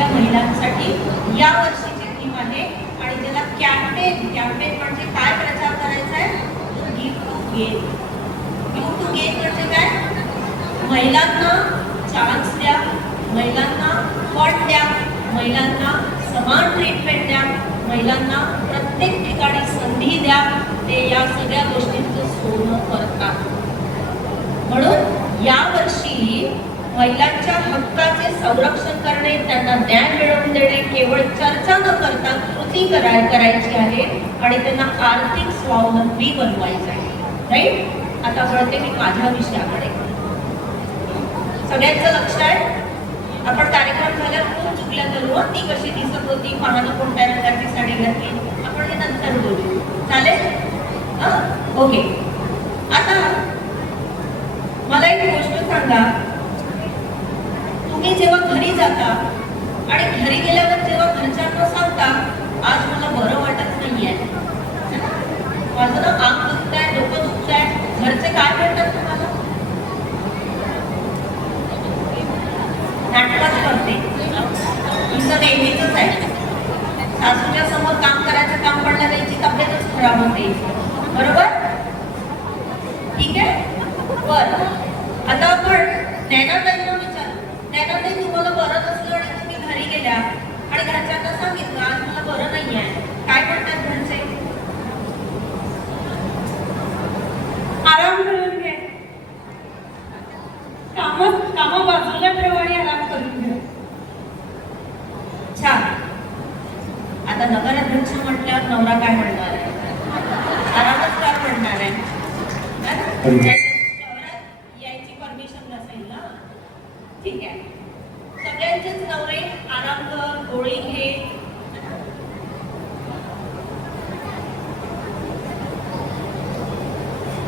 आपल्या महिलांसाठी या वर्षीची थीम आहे आणि ज्याला कॅम्पेन म्हणजे काय प्रचार करायचा आहे, give to gain. Give to gain म्हणजे काय, महिलांना चान्स द्या, महिलांना फंड द्या, महिलांना समान ट्रीटमेंट द्या, महिलांना प्रत्येक ठिकाणी संधी द्या. ते या सगळ्या गोष्टींचं सोनं करतात. म्हणून यावर्षी महिलांच्या हक्काचे संरक्षण करणे, त्यांना न्याय मिळवून देणे, केवळ चर्चा न करता कृती करायची आहे आणि त्यांना आर्थिक स्वावलंबी बनवायचं आहे. राईट. आता वळते मी माझ्या विषयाकडे. सगळ्यांचं लक्ष आहे. आपण कार्यक्रम झाल्यावर खूप चुकल्या करू. ती कशी दिसत होती, पाहणं कोणत्या रंगाची साडी घातली, आपण हे नंतर बोलू. चालेल? ओके. आता मला एक गोष्ट सांगा, तुम्ही जेव्हा घरी जाता आणि घरी गेल्यावर जेव्हा घरच्यांना सांगता आज मला बरं वाटत नाहीये, माझं ना अंग दुखतंय, डोकं दुखतंय, घरचे काय म्हणतात तुम्हाला? नाटकच करते, तुमचं नेहमीच आहे. सासूच्या समोर काम करायचं काम पडलं, त्याची तब्येतच खराब होते. बरोबर? ठीक आहे. बरं, आता आपण नैनाताईंना विचारू. नैनाताई, तुम्हाला बरं नसलं आणि तुम्ही घरी गेल्या आणि घरच्यांना सांगितलं आज मला बरं नाही आहे, काय म्हणतात घरचे? आराम करून घे, काम बाजूला प्रमाणे आराम करून घे. छान. आता नगराध्यक्ष म्हटल्यावर नवरा काय म्हणणार आहे? आरामच काय म्हणणार आहे? शहरात यायची परमिशन नसेल ना. ठीक आहे. सगळ्यांचेच नवरे आराम कर, गोळी घे.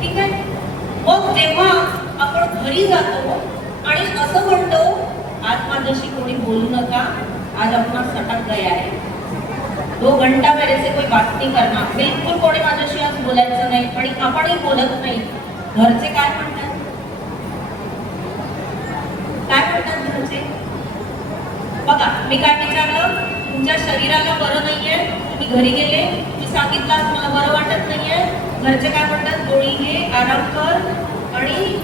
ठीक आहे. मग जेव्हा आपण घरी जातो आणि असं म्हणतो आज माझ्याशी कोणी बोलू नका, आज अपना सटक गया है, 2 घंटा मेरे से कोई बात नहीं करना, बिलकुल कोणी माझ्याशी आज बोलायचं नाही आणि आपणही बोलत नाही, घरचे काय म्हणतात? काय म्हणतात घरचे? बघा, मी काय विचारलं, तुमच्या शरीराला बरं नाहीये, तुम्ही घरी गेले, तुम्ही सांगितलं आज मला बरं वाटत नाहीये, घरचे काय म्हणतात? गोळी घे, आराम कर आणि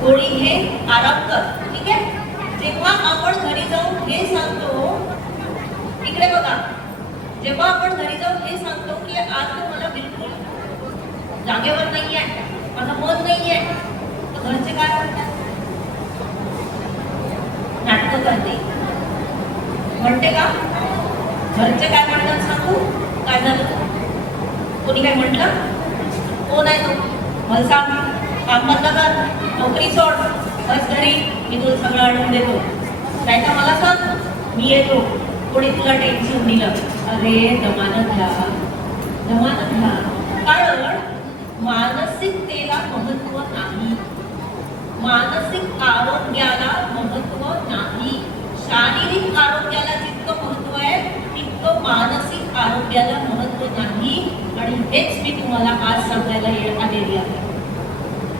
गोळी घे, आराम कर. ठीक आहे. जेव्हा आपण घरी जाऊन हे सांगतो, इकडे बघा, जेव्हा आपण घरी जाऊन हे सांगतो की आज मला बिलकुल जागेवर नाहीये, माझं मन नाहीये, तर घरचे काय म्हणतात? नाटकं करते म्हणते का? घरचे काय म्हणतात सांगू? काय झालं? कोणी काय म्हटलं? कोण आहे तो? मला सांग. काम बंद कर, नोकरी सोड, बस घरी, मी तुला सगळं आणून देतो. नाही तर मला सांग, मी येतो. कोणी तुला टेन्शन दिलं? अरे दमानं घ्या, दमानं घ्या. कारण मानसिकतेला महत्व नाही, मानसिक आरोग्याला महत्व नाही. शारीरिक आरोग्याला जितकं महत्व आहे तितकं मानसिक आरोग्याला महत्व नाही. आणि हेच मी तुम्हाला आज सांगायला आलेली आहे.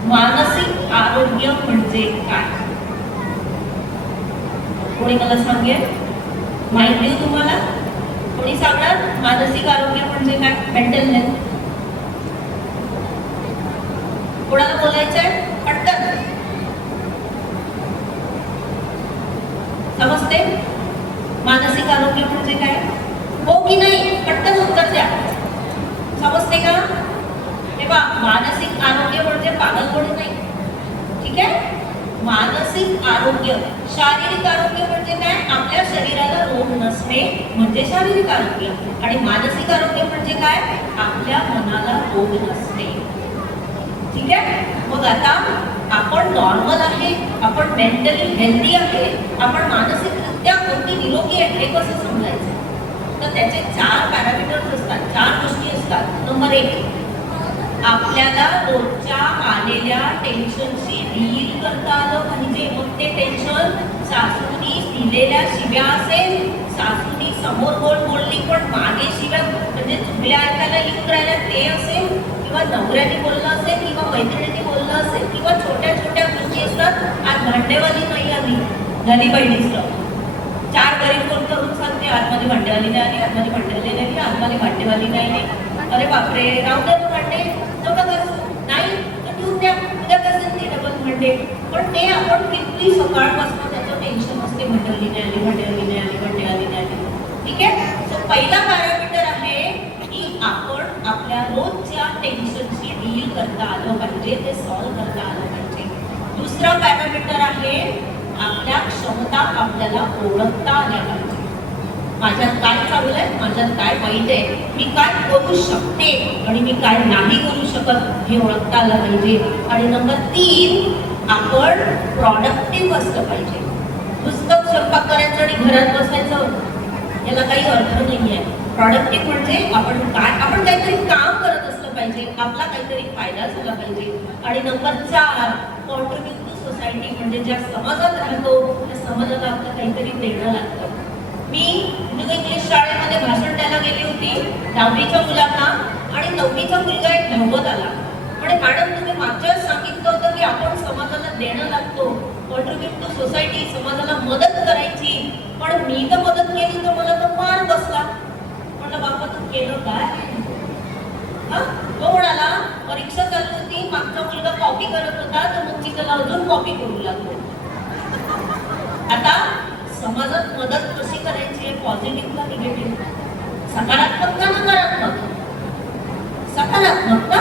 मानसिक आरोग्य म्हणजे काय? कोणी मला सांगेल? माहिती देऊ तुम्हाला? कोणी सांगणार मानसिक आरोग्य म्हणजे काय? Mental health. कोणाला बोलायचंय? पटकन समजते? मानसिक आरोग्य म्हणजे काय? हो की नाही? पटकन उत्तर द्या. समजते का? तेव्हा मानसिक आरोग्य म्हणजे पागल कोणी नाही. ठीक आहे. मानसिक आरोग्य, शारीरिक आरोग्य म्हणजे काय? आपल्या शरीराला रोग नसणे म्हणजे शारीरिक आरोग्य. आणि मानसिक आरोग्य म्हणजे काय? आपल्या मनाला रोग नसणे. ठीक आहे. मग आता आपण नॉर्मल आहे, आपण मेंटली हेल्दी आहे, आपण मानसिकरित्या अगदी निरोगी आहे, हे कसं समजायचं? तर त्याचे 4 पॅरामीटर्स असतात, 4 गोष्टी असतात. नंबर 1, आपल्याला रोजच्या आलेल्या टेन्शनशी डील करता आलं पाहिजे. मग ते टेन्शन सासूनी दिलेल्या शिव्या असेल, सासूनी समोर बोलली पण मागे शिव्या म्हणजे चुकल्या ऐकायला येऊन राहिल्या ते असेल, किंवा नवऱ्याने बोललं असेल, किंवा मैत्रिणीने बोललं असेल, किंवा छोट्या छोट्या गोष्टी असतात. आज भांडेवाली नाही आली, झाली बहिणीचं, चार घरी फोन करून सांगते आतमध्ये भांडेवाली नाही आली, आतमध्ये भांडेवाली नाही आली, आतमध्ये भांडेवाली नाही आली. अरे बापरे, राहू द्या ना भांडे, नका कसू नाही तर ठेवून द्या, उद्या कसं ते डबल भांडे. पण ते आपण किती सकाळपासून त्याचं टेन्शन असते, भांडेवाली नाही आली, भांडेवाली नाही आली, भांडेवाली नाही आली. ठीक आहे. सो पहिला पॅरामीटर आहे की आपण आपल्या रोजच्या टेन्शनशी डील करता आलं पाहिजे, ते सॉल्व्ह करता आलं पाहिजे. दुसरा पॅरामीटर आहे आपल्या क्षमता आपल्याला ओळखता आल्या पाहिजे. माझ्यात काय चालू आहे, माझ्यात काय वाईट आहे, मी काय करू शकते आणि मी काय नाही करू शकत हे ओळखता आलं पाहिजे. आणि नंबर 3, आपण प्रॉडक्टिव्ह असलं पाहिजे. नुसतं स्वयंपाक करायचं आणि घरात बसायचं याला काही अर्थ नाही आहे. प्रॉडक्टिव्ह म्हणजे आपण काहीतरी काम करत असलं पाहिजे, आपला काहीतरी फायदा झाला पाहिजे. आणि नंबर 4, कॉन्ट्रीब्यूट टू सोसायटी, म्हणजे ज्या समाजात राहतो त्या समाजाला आपलं काहीतरी देणं लागतं. मी न्यू इंग्लिश शाळेमध्ये भाषण द्यायला गेली होती 10वीच्या मुलांना, आणि 9वीचा मुलगा एक धावत आला. म्हणजे मॅडम, तुम्ही मागच्या सांगितलं होतं की आपण समाजाला देणं लागतो, कॉन्ट्रीब्यूट टू सोसायटी, समाजाला मदत करायची, पण मी तर मदत केली तर मला तर मार बसला. म्हटलं बाबा तू केलं काय? तो म्हणाला परीक्षा चालू होती, मागचा मुलगा कॉपी करत होता तर मग मी त्याला अजून कॉपी करू लागलो. आता समाजात मदत कशी करायची आहे, पॉझिटिव्ह का निगेटिव्ह, सकारात्मक का नकारात्मक? सकारात्मक ना.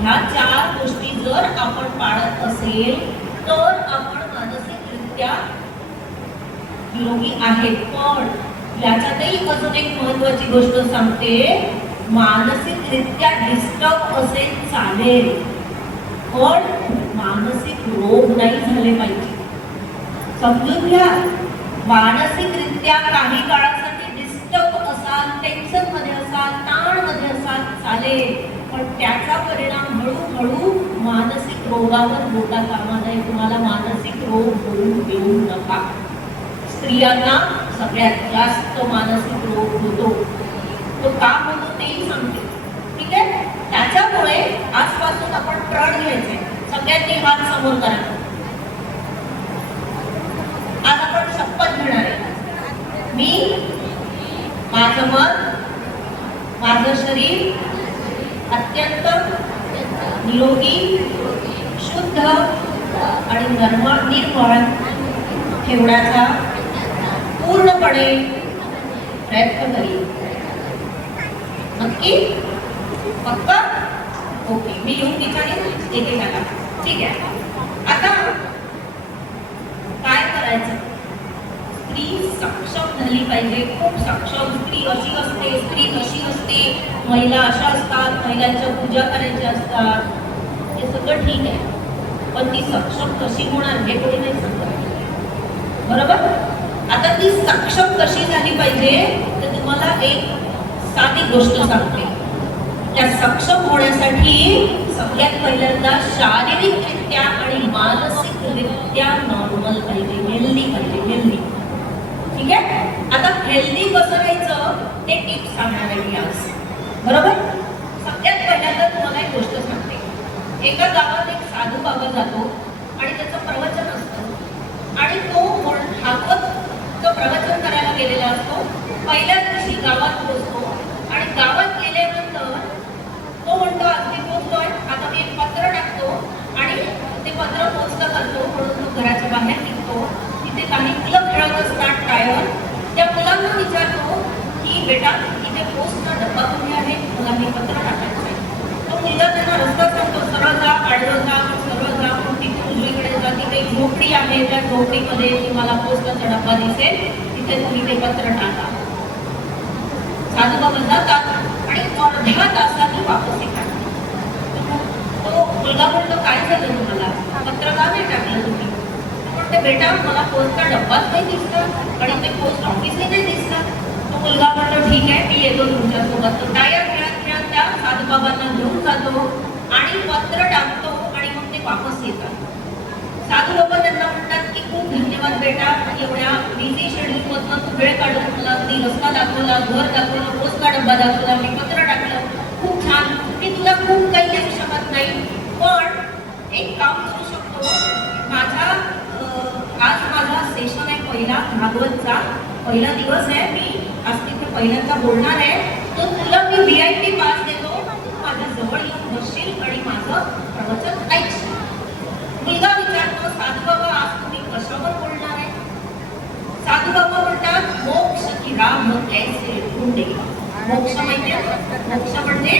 ह्या 4 गोष्टी जर आपण पाळत असेल तर आपण मानसिकरित्या निरोगी आहेत. पण याच्यातही अजून एक महत्वाची गोष्ट सांगते, मानसिकरित्या डिस्टर्ब असेल चालेल, पण मानसिक रोग नाही झाले पाहिजे. समजून घ्या. मानसिकरित्या काही काळासाठी डिस्टर्ब असाल, टेन्शन मध्ये असाल, ताण मध्ये असाल चालेल, पण त्याचा परिणाम हळूहळू मानसिक रोगावर होता कामा नये. तुम्हाला मानसिक रोग होऊ देऊ नका. स्त्रियांना सगळ्यात जास्त मानसिक रोग होतो. तो का होतो तेही सांगते. ठीक आहे. त्याच्यामुळे आजपासून आपण प्रण घ्यायचे. सगळ्यांनी हात समोर करा. आज आपण शपथ घेणार आहे. मी, माझं मन, माझं शरीर अत्यंत निरोगी, शुद्ध आणि निर्मळ ठेवण्याचा पूर्णपणे प्रयत्न करीन. नक्की? पक्का? ओके. मी येऊन विचारेन एकेकाला. ठीक आहे. आता काय करायचं? स्त्री सक्षम झाली पाहिजे, खूप सक्षम. स्त्री अशी असते, स्त्री तशी असते, महिला अशा असतात, महिलांच्या पूजा करायच्या असतात, हे सगळं ठीक आहे. पण ती सक्षम कशी होणार हे कोणी नाही सांगत. बरोबर? आता ती सक्षम कशी झाली पाहिजे तर तुम्हाला एक साधी गोष्ट सांगते. त्या सक्षम होण्यासाठी सगळ्यात पहिल्यांदा शारीरिकरित्या आणि मानसिकरित्या नॉर्मल पाहिजे, हेल्दी पाहिजे, हेल्दी. ठीक आहे. आता हेल्दी कसं राहायचं ते टिप्स सांगणार आहे मी आज. बरोबर? सगळ्यात पहिल्यांदा तुम्हाला एक गोष्ट सांगते. एका गावात एक साधू बाबा जातो आणि त्याचं प्रवचन असतं आणि तो भागवतचं प्रवचन करायला गेलेला असतो. पहिल्या दिवशी गावात पोहोचतो आणि गावात गेल्यानंतर तो म्हणतो आज मी पोहोचतोय, आता मी एक पत्र टाकतो आणि ते पत्र पोस्ट करतो. म्हणून तो घराच्या बाहेर निघतो. तिथे काही मुलं खेळत असतात टायर. त्या मुलांना विचारतो की बेटा इथे पोस्टचा डब्बा कुठे आहे, मला मी पत्र टाकायचं आहे. तो मुलगा त्यांना रस्ता सांगतो, सरळ जा, आडवं जा, सरळ जा, तिथे उजवीकडे जा, तिथे एक झोपडी आहे, त्या झोपडीमध्ये तुम्हाला पोस्टचा डब्बा दिसेल, तिथे तुम्ही ते पत्र टाका. साधूबाबा जातात आणि अर्ध्या तासाने वापस येतात. तो मुलगा म्हणतो काय झालं तुम्हाला, पत्र का नाही टाकलं तुम्ही? म्हणते बेटा मला पोस्टचा डब्बाच नाही दिसला आणि ते पोस्ट ऑफिसही नाही दिसला. तो मुलगा म्हणतो ठीक आहे मी येतो तुमच्यासोबत. तो टायर खेळत खेळत त्या साधूबाबांना घेऊन जातो आणि पत्र टाकतो आणि मग ते वापस येतात. साधूबाबा त्यांना म्हणतात की खूप धन्यवाद बेटा, एवढ्या बिझी शेड्यूलमधनं तू वेळ काढून मला अगदी रस्ता दाखवला, घर दाखवलं, पोस्टचा डब्बा दाखवला, मी पत्र टाकलं, खूप छान. मी तुला खूप काही देऊ शकत नाही, पण एक काम करू शकतो. आज माझा सेशन आहे पहिला भागवतचा, पहिला दिवस आहे, मी आज तिथे पहिल्यांदा बोलणार आहे, तर तुला मी VIP पास देतो, माझ्या जवळ येऊन बसशील आणि माझं प्रवचन ऐकशील. मुलगा विचारतो, साधू बाबा आज तुम्ही कशावर बोलणार आहे? साधू बाबा म्हणतात, मोक्ष की राह कैसे ढूंढे. मोक्ष माहिती आहे? मोक्ष म्हणजे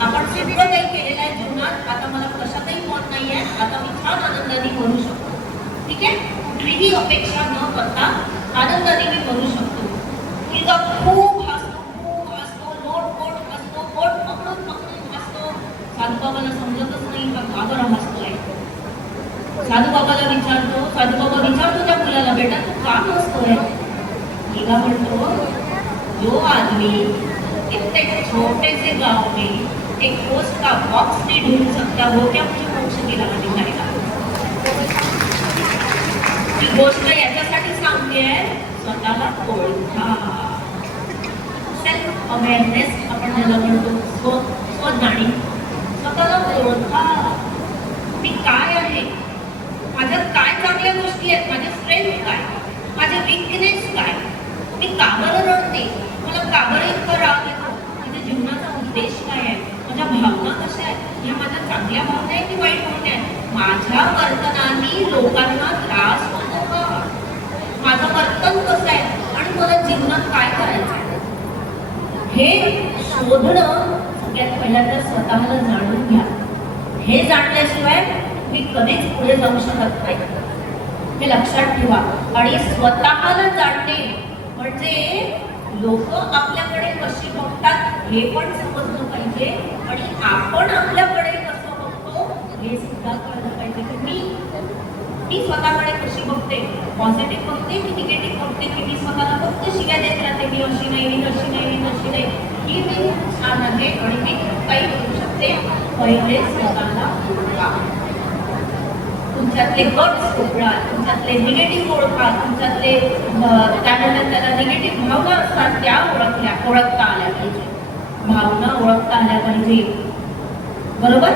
आपण सगळं काही केलेलं आहे जीवनात, आता मला कशातही मत नाहीये, आता मी छान आनंदाने करू शकतो. ठीक आहे, कुठलीही अपेक्षा न करता आनंदाने मी करू शकतो. मुलगा खूप हसतो, लोटपोट हसतो, पोट पकडून हसतो. साधू बाबाला समजतच नाही का बरं हसतोय. साधू बाबाला विचारतो, साधू बाबा विचारतो त्या मुलाला, बेटा तू का हसतोय? मुलगा म्हणतो, जो आदमी इतने छोटे से गांव में एक पोस्ट का बॉक्स नहीं ढूंढ सकता, वो क्या मुझे मोक्ष दिलावा दिखाएगा. ही गोष्ट याच्यासाठी सांगते, स्वतःला ओळखा. सेल्फ अवेअरनेस आपण ज्याला म्हणतो, स्वजाणीव. स्वतःला ओळखा, मी काय आहे, माझ्यात काय चांगल्या गोष्टी आहेत, माझे स्ट्रेंथ काय, माझे वीकनेस काय, मी का बरं रडते, मला का बरं इतकं राग येतो, माझ्या जीवनाचा उद्देश काय आहे, माझ्या भावना कशा आहेत, ह्या माझ्या चांगल्या भावना आहेत की वाईट भावना आहेत, माझ्या वर्तनाने लोकांना त्रास होतो का, माझं वर्तन कसं आहे आणि मला जीवनात काय करायचं आहे, हे शोधणं सगळ्यात पहिल्यांदा स्वतःला जाणून घ्या. हे जाणल्याशिवाय मी कधीच पुढे जाऊ शकत नाही, हे लक्षात ठेवा. आणि स्वतःला जाणणे म्हणजे लोक आपल्याकडे कशी बघतात हे पण समजलं पाहिजे आणि आपण आपल्याकडे कसं बघतो हे सुद्धा कळलं पाहिजे. की मी स्वतःकडे कशी बघते, पॉझिटिव्ह बघते की निगेटिव्ह बघते, की मी स्वतःला फक्त शिव्या देत राहते, मी अशी नाही, मी तशी नाही, मी तशी नाही, ही मी छान आहे आणि मी काही करू शकते. पहिले स्वतःला ओळखा, तुमच्यातले गट्स ओळखा, तुमच्यातले निगेटिव्ह ओळखा, तुमच्यातले त्यानंतर त्याला निगेटिव्ह भावना असतात त्या ओळखता आल्या पाहिजे, भावना ओळखता आल्या पाहिजे. बरोबर.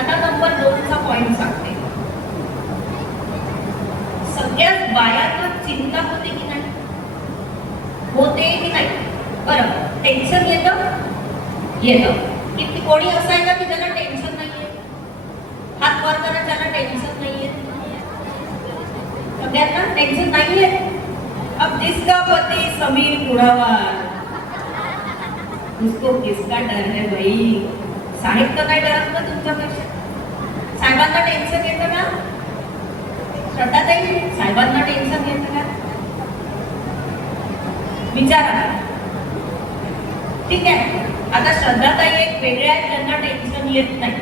आता नंबर 2चा पॉइंट सांगते. सगळ्याच बायांना चिंता होते की नाही, होते की नाही? बरं, टेन्शन येतं की कोणी असं आहे का की त्याला टेन्शन नाहीये? हात वर करा त्याला टेन्शन नाहीये. सगळ्यांना टेन्शन नाहीये. अब जिसका पति समीर कुड़ावार, उसको किसका डर है भाई? साहेब तर नाही डरत ना तुमच्यापेक्षा? साहेबांना टेन्शन येतं का? श्रद्धाताई, साहेबांना टेन्शन येतं का? विचारा. ठीक आहे, आता श्रद्धाताई एक वेगळे आहेत, त्यांना टेन्शन येत नाही.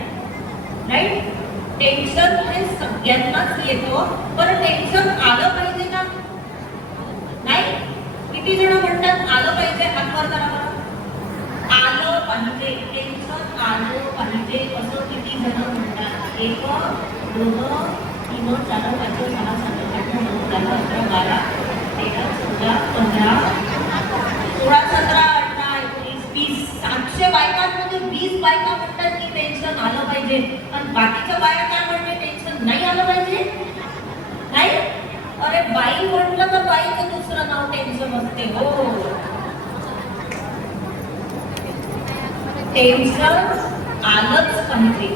राईट? टेन्शन हे सगळ्यांनाच येतो, पण टेन्शन आलं पाहिजे का? नाही. किती जण म्हणतात आलं पाहिजे? हात वर करा बरं. आलं पाहिजे, टेन्शन आलं पाहिजे असं किती जण म्हणतात? 1, 2, 3, 4, 5, 6, 7, 8, 9, 10, 11, 12, 13, 14, 15, 16, 17, 18, 19, 20, 700 बायकांमध्ये 20 बायका म्हणतात की टेन्शन आलं पाहिजे, आणि बाकीच्या बाया काय म्हणते? टेन्शन नाही आलं पाहिजे. नाही. अरे बाई म्हटलं तर बाईचं दुसरं नाव टेन्शन असते. हो, टेन्शन आलंच पाहिजे,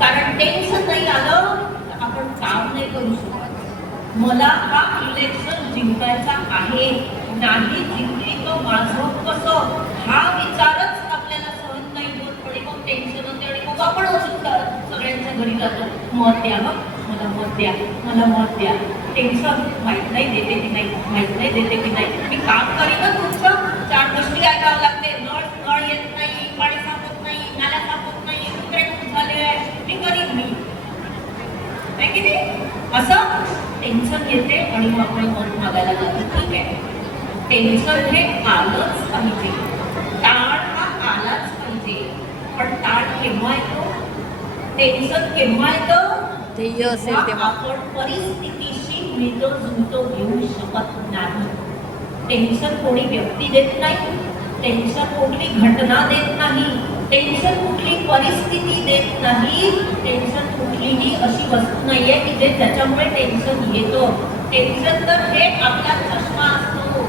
कारण टेन्शन नाही आलं तर आपण काम नाही करू शकत. मला हा इलेक्शन जिंकायचा आहे, नाही जिंकली तर माझं कसं, हा विचारच आपल्याला सहन नाही होत. आणि मग टेन्शन होते आणि मग आपण सगळ्यांच्या घरी जातो, मत द्या, मला मत द्या, मला मत द्या. टेन्शन माहित नाही देते की नाही, माहित नाही देते की नाही. मी काम करीन तुमचं, 4 गोष्टी ऐकावं लागते. नळ येत नाही, पाणी साफ होत नाही, नाल्या साफ होत नाही, कुत्रे खूप झाले आहे, मी करीन. मी नाही की नाही? असं टेन्शन येते आणि मग आपण मत मागायला जातो. ठीक आहे, टेन्शन हे आलंच पाहिजे, ताण हा आलाच पाहिजे. पण ताण केव्हा येतो, टेन्शन केव्हा येतं? आपण परिस्थितीशी मिळतो घेऊ शकत नाही. टेन्शन कोणी व्यक्ती देत नाही, टेन्शन कुठली घटना देत नाही, टेन्शन कुठली परिस्थिती देत नाही, टेन्शन कुठलीही अशी वस्तू नाहीये की जे त्याच्यामुळे टेन्शन येतं. टेन्शन तर हे आपला चष्मा असतो.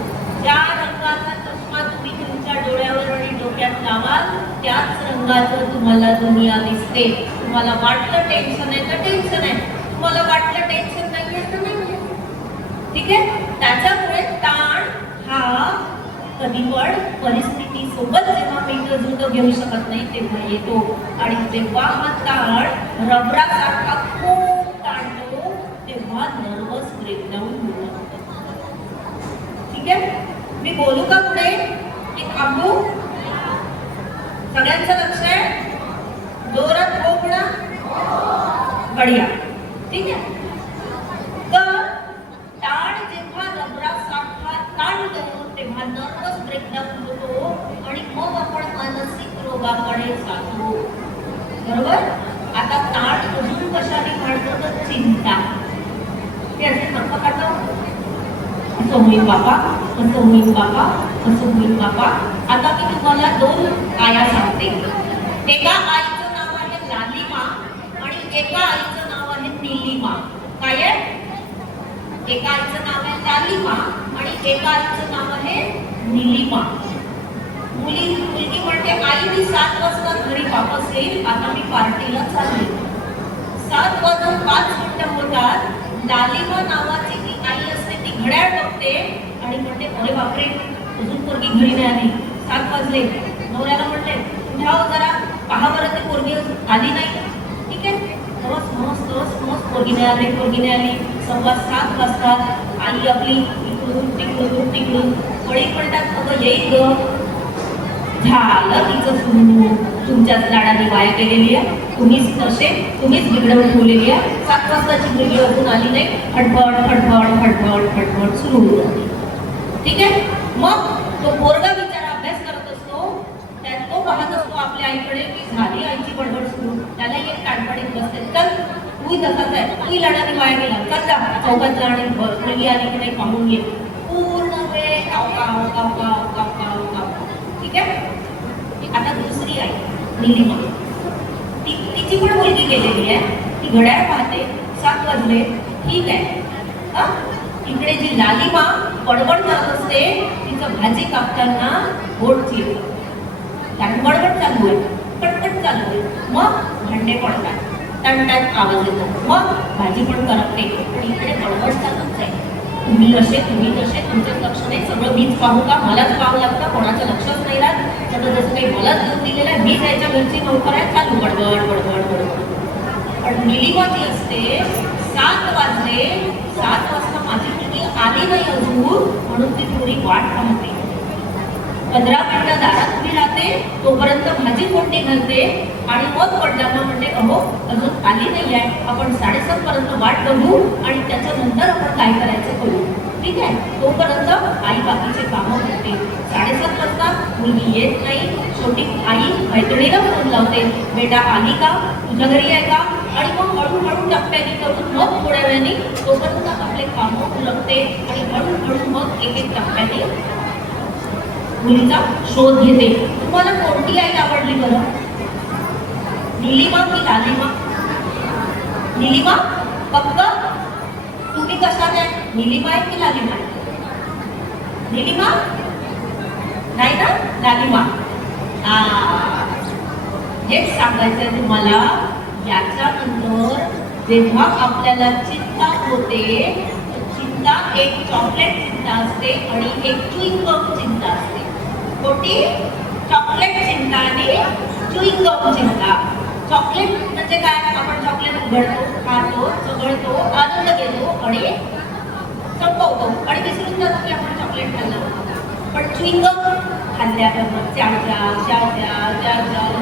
ज्या रंगाचा चष्मा तुम्ही तुमच्या डोळ्यावर आणि डोक्यात लावाल त्याच रंगाचं तुम्हाला दुनिया दिसते. तुम्हाला वाटलं टेन्शन आहे तर टेन्शन आहे, तुम्हाला वाटलं टेन्शन नाही आहे तर नाही आहे. ठीक आहे. त्याच्यामुळे ताण हा कधी पण परिस्थिती सोबत जेव्हा मिळतं घेऊ शकत नाही तेव्हा येतो. आणि जेव्हा हा ताण रबरासारखा खूप ताणतो तेव्हा नर्वस ब्रेकडाऊन होतं. ठीक आहे. मी बोलू का पुढे की थांबू? सगळ्यांचं लक्ष आहे? जोरात हो पुढे. बढिया. ठीक आहे. तर ताण जेव्हा रबरासारखा ताणतो तेव्हा नर्वस ब्रेकडाऊन होतो आणि मग आपण मानसिक रोगाकडे जातो. बरोबर. आता ताण अजून कशाने वाढतो तर चिंता. ते असे नका खातं. असं होईल बाबा, कसं होईल बाबा, कसं होईल बाबा. आता मी तुम्हाला 2 आया सांगते. एका आईचं नाव आहे लालिमा आणि एका आईचं नाव आहे निलिमा. काय आहे? एका आईचं नाव आहे लालिमा आणि एका आईचं नाव आहे निलिमा. मुलगी म्हणते आई मी 7 वाजता घरी वापस येईल, आता मी पार्टीला चालले. 7 वाजून 5 मिनिटं होतात. लालिमा नावाची ती आई असते ती घड्याळ बघते आणि म्हणते अरे बापरे अजून पोरगी घरी नाही आली, 7 वाजले. नवऱ्याला म्हणते उठा हो जरा, पहा बरं ते पोरगी आली नाही. ठीक आहे. मस्त पोरगी नाही आली, पोरगी नाही आली. 7:15 वाजतात. आई आपली इकडून तिकडून वळी पडतात. अगं येईल ग. झालं तिचं सुरू. तुमच्याच लाडाने वाया गेलेली आहे. तुम्हीच बिघडवून ठेवलेली आहे. 7 वाजताची मुलगी अजून आली नाही. फटफट सुरू होऊन जाते. ठीक आहे. मग तो पोरगा बिचारा अभ्यास करत असतो. त्यात तो पाहत असतो आपल्या आईकडे की झाली आईची बडबड सुरू. त्याला एक कानपडीत बसते. चल तूही तसाच आहे, तूही लाडाने वाया गेला. चल जा चौकात जा आणि मुलगी आली की नाही पाहून घे. पूर्ण वेळ काव. ठीक आहे. आता दुसरी आई निलिमा. तिची पण मुलगी गेलेली आहे. ती घड्याळ पाहते. 7 वाजले. ठीक आहे. इकडे जी लालिमा बडबड करत असते तिचं भाजी कापताना बोट चिरते. कारण बडबड चालू आहे, पटपट चालू आहे. मग भांडे पडतात, टणटण आवाज येतो. मग भाजी पण करपते. पण इकडे बडबड चालूच आहे. तुम्ही तसे तुमचं लक्ष नाही. सगळं मीच पाहू का? मलाच पाहावं लागतं. कोणाचं लक्षच नाही राहत. सगळं जसं काही मलाच देऊन दिलेलं आहे. मी जायच्या घरची नोकर आहे. चालू बडबड. पण निलिमा जी असते 7 वाजले, 7 वाजता माझी मुलगी आली नाही अजून म्हणून ती थोडी वाट पाहते. 15 मिनिटं दारात उभी राहते. तोपर्यंत भाजी फोडणी घालते आणि मग पडल्यानं म्हणते अहो अजून आली नाही आहे, आपण 7:30 पर्यंत वाट बघू आणि त्याच्यानंतर आपण काय करायचं करू. ठीक आहे. तोपर्यंत आई बाकीचे कामं करते. 7:30 वाजता मुलगी येत नाही. शेवटी आई मैत्रिणीला फोन लावते, बेटा आली का, तुझ्या घरी आहे का. आणि मग हळूहळू टप्प्याने करून मग थोड्या वेळाने तोपर्यंत आपले कामं उरकते आणि हळूहळू मग एक टप्प्याने मुलीचा शोध घेते. तुम्हाला कोणती आई आवडली बरं? निलिमा की लालिमा? निलिमा फक्त. तुम्ही कशात आहे? निलिमा आहे की लालिमा आहे? निलिमा नाही ना, लालिमा. हेच सांगायचंय तुम्हाला. याच्यानंतर जेव्हा आपल्याला चिंता होते, चिंता एक चॉकलेट चिंता असते आणि एक च्युइंग गम चिंता असते. कोणती? चॉकलेट चिंता आणि च्युइंग गम चिंता. चॉकलेट म्हणजे काय? आपण चॉकलेट उघडतो, खातो, चघळतो, आनंद घेतो आणि संपवतो आणि विसरून जातो की आपण चॉकलेट खाल्लं. पण च्युइंग गम खाल्ल्याबरोबर चाव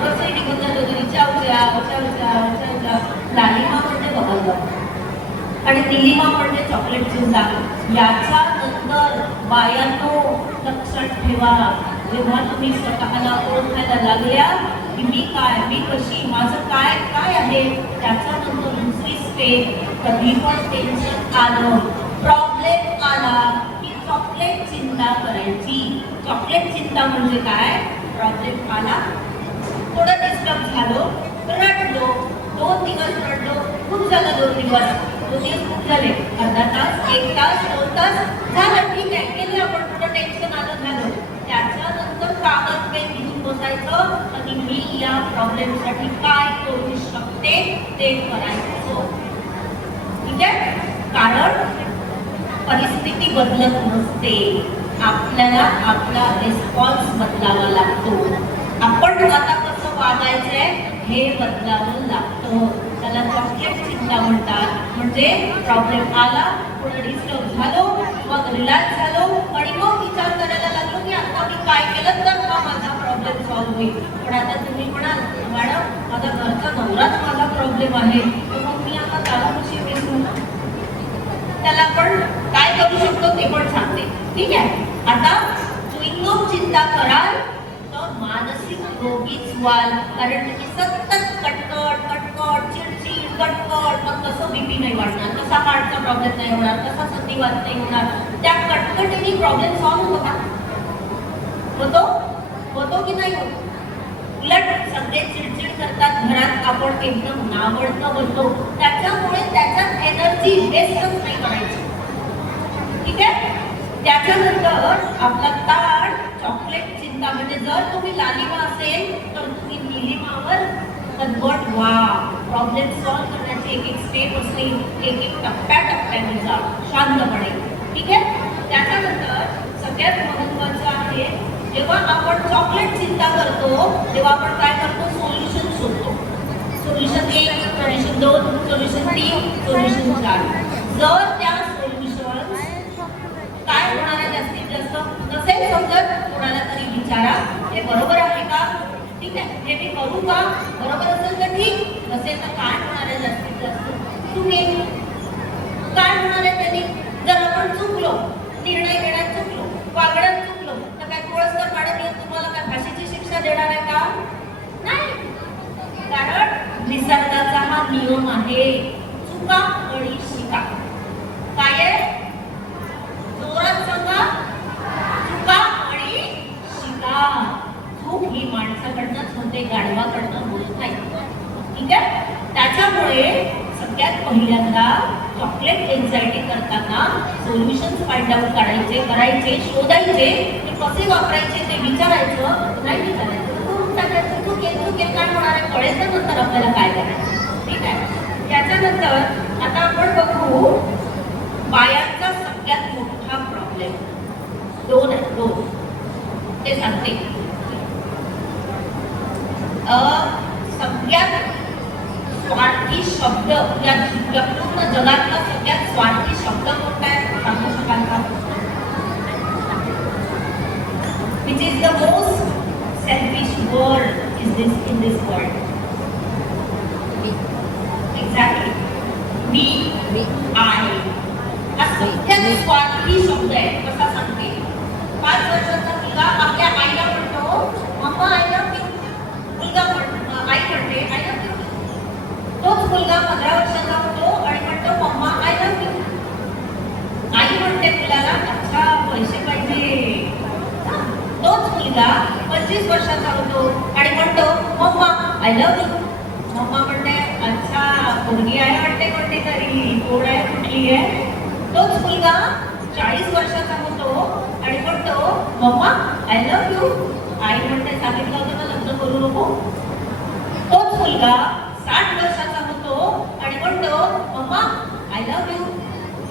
रसही निघून जातो तरी चाव. लालिमा म्हणजे बघा आणि निलिमा म्हणजे चॉकलेट चिंता. याच्यानंतर बायांनो लक्षात ठेवा, जेव्हा तुम्ही स्वतःला ओळखायला लागल्या की मी काय, मी कशी, माझं काय काय आहे, त्याच्यानंतर दुसरी स्टेप. कधी पण टेन्शन आलं, प्रॉब्लेम आला की चॉकलेट चिंता करायची. चॉकलेट चिंता म्हणजे काय? प्रॉब्लेम आला, थोडं डिस्टर्ब झालो, रडलो, 2 दिवस रडलो, खूप झालं 2 दिवस. 2 दिवस खूप झाले, अर्धा तास, 1 तास, 2 तास झालं, ठीक आहे, केलं आपण, थोडं टेन्शन आलं झालं. त्याच्यानंतर कागद पेन घेऊन बसायचं आणि मी या प्रॉब्लेमसाठी काय करू शकते ते करायचं. ठीक आहे, कारण परिस्थिती बदलत नसते, आपल्याला आपला रिस्पॉन्स बदलावा लागतो. आपण आता कसं वागायचंय हे बदलावं लागतं. त्याला चॉकलेट चिंता म्हणतात. म्हणजे प्रॉब्लेम आला, थोडं डिस्टर्ब झालो, मग रिलॅक्स झालो आणि मग विचार करायला लागलो की आता मी काय केलं तर हा माझा प्रॉब्लेम सॉल्व्ह होईल. पण आता तुम्ही म्हणाल मॅडम माझा घरचा नवराच माझा प्रॉब्लेम आहे, तर मग मी आता त्याला कशी वेळ ना, त्याला पण काय करू शकतो ते पण सांगते. ठीक आहे, आता चुईंगम चिंता कराल तर मानसिक रोगीच व्हाल. कारण तुम्ही सतत कटकट कटकट चिडचिड कटकट, मग कसं बीपी नाही वाढणार, कसा हार्टचा प्रॉब्लेम नाही होणार, कसा संधिवात नाही होणार. त्या कटकटीने प्रॉब्लेम सॉल्व्ह होतो का? होतो की नाही होत? उलट सगळे चिडचिड करतात घरात, आपण एकदम नावडतं बनतो. त्याच्यामुळे त्याच्यात एनर्जी वेस्टच नाही करायची. ठीक आहे, त्याच्यानंतर आपला ताट चॉकलेट चिंता, म्हणजे जर तुम्ही लालिमा असेल तर तुम्ही निलिमावर कन्वर्ट व्हा. प्रॉब्लेम सॉल्व्ह करण्याची एक स्टेप असते, एक टप्प्याटप्प्याने जा शांतपणे. ठीक आहे, त्याच्यानंतर सगळ्यात महत्त्वाचं आहे, जेव्हा आपण चॉकलेट चिंता करतो तेव्हा आपण काय करतो, सोल्युशन शोधतो. Solution 1, solution 2, solution 3, solution 4. जर त्या सोल्युशन काय होणार आहे जास्तीत जास्त नसेल समजत, कोणाला तरी विचारा, हे बरोबर आहे का? ठीक आहे, हे मी करू का? बरोबर असेल तर ठीक, नसेल तर काय होणार आहे जास्तीत जास्त चुकेल. काय होणार आहे त्यांनी? जर आपण चुकलो, निर्णय घेण्यात चुकलो, वागण्यात चुकलो, तर काय कोळसकर मॅडम तुम्हाला काय फाशीची शिक्षा देणार आहे का? नाही, कारण निसर्गाचा हा नियम आहे, चुका आणि शिका. काय आहे? जोरात सांगा, चुका आणि शिका. चूक ही माणसाकडनंच होते, गाढवाकडनं होत नाही. ठीक आहे, त्याच्यामुळे सगळ्यात पहिल्यांदा चॉकलेट एन्झायटी करताना सोल्युशन्स फाइंड आउट करायचे, शोधायचे, ते कसे वापरायचे ते विचारायचं, नाही विचारायचं करून टाकायचं. चुकेल काय होणार आहे कळेल तर नंतर आपल्याला काय करायचं. ठीक आहे, त्याच्यानंतर आता आपण बघू बायांचा सगळ्यात मोठा प्रॉब्लेम 2 आहे. 2 ते सांगते. सगळ्यात स्वार्थी शब्द या पूर्ण जगातला सगळ्यात स्वार्थी शब्द कोणता आहे सांगू शकाल का? Which is the most selfish word is this in this world? Exactly. Me, I. हा सगळ्यात स्वार्थी शब्द आहे. कसा सांगते? 5 वर्षाचा मुलगा आपल्या आईला म्हणतो मम्मा आय लव्ह यू. मुलगा आई म्हणते आय लव्ह यू. तोच मुलगा 15 वर्षाचा होतो आणि म्हणतो मम्मा आय लव्ह यू. आई म्हणते मुलाला अच्छा पैसे पाहिजे. तोच मुलगा 25 वर्षाचा होतो आणि म्हणतो mamma I love you. Mamma म्हणते अच्छा पोरगी आहे वाटते कोणती तरी, कोण आहे कुठली आहे. तोच मुलगा 40 वर्षाचा होतो आणि म्हणतो मम्मा आय लव्ह यू. आई म्हणते सांगितलं होतं ना लग्न करू नको. तोच मुलगा 60 वर्षाचा होतो आणि म्हणतो मम्मा आय लव्ह यू.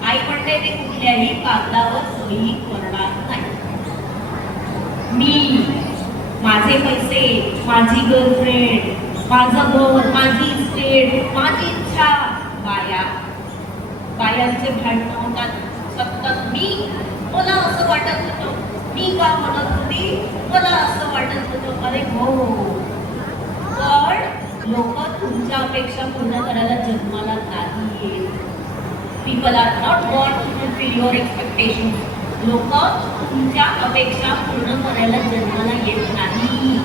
आई म्हणते मी कुठल्याही कागदावर सही करणार नाही. मी, माझे पैसे, माझी गर्लफ्रेंड, माझं घर, माझी इस्टेट, माझी इच्छा. बायांचे भांडणं होतात सतत. मला असं वाटत होतं, मी का म्हणत होती, मला असं वाटत होतं. अरे हो, पण लोक तुमच्या अपेक्षा पूर्ण करायला जन्माला नाही येत. People are not born to fulfil your expectation. लोक तुमच्या अपेक्षा पूर्ण करायला जन्माला येत नाही.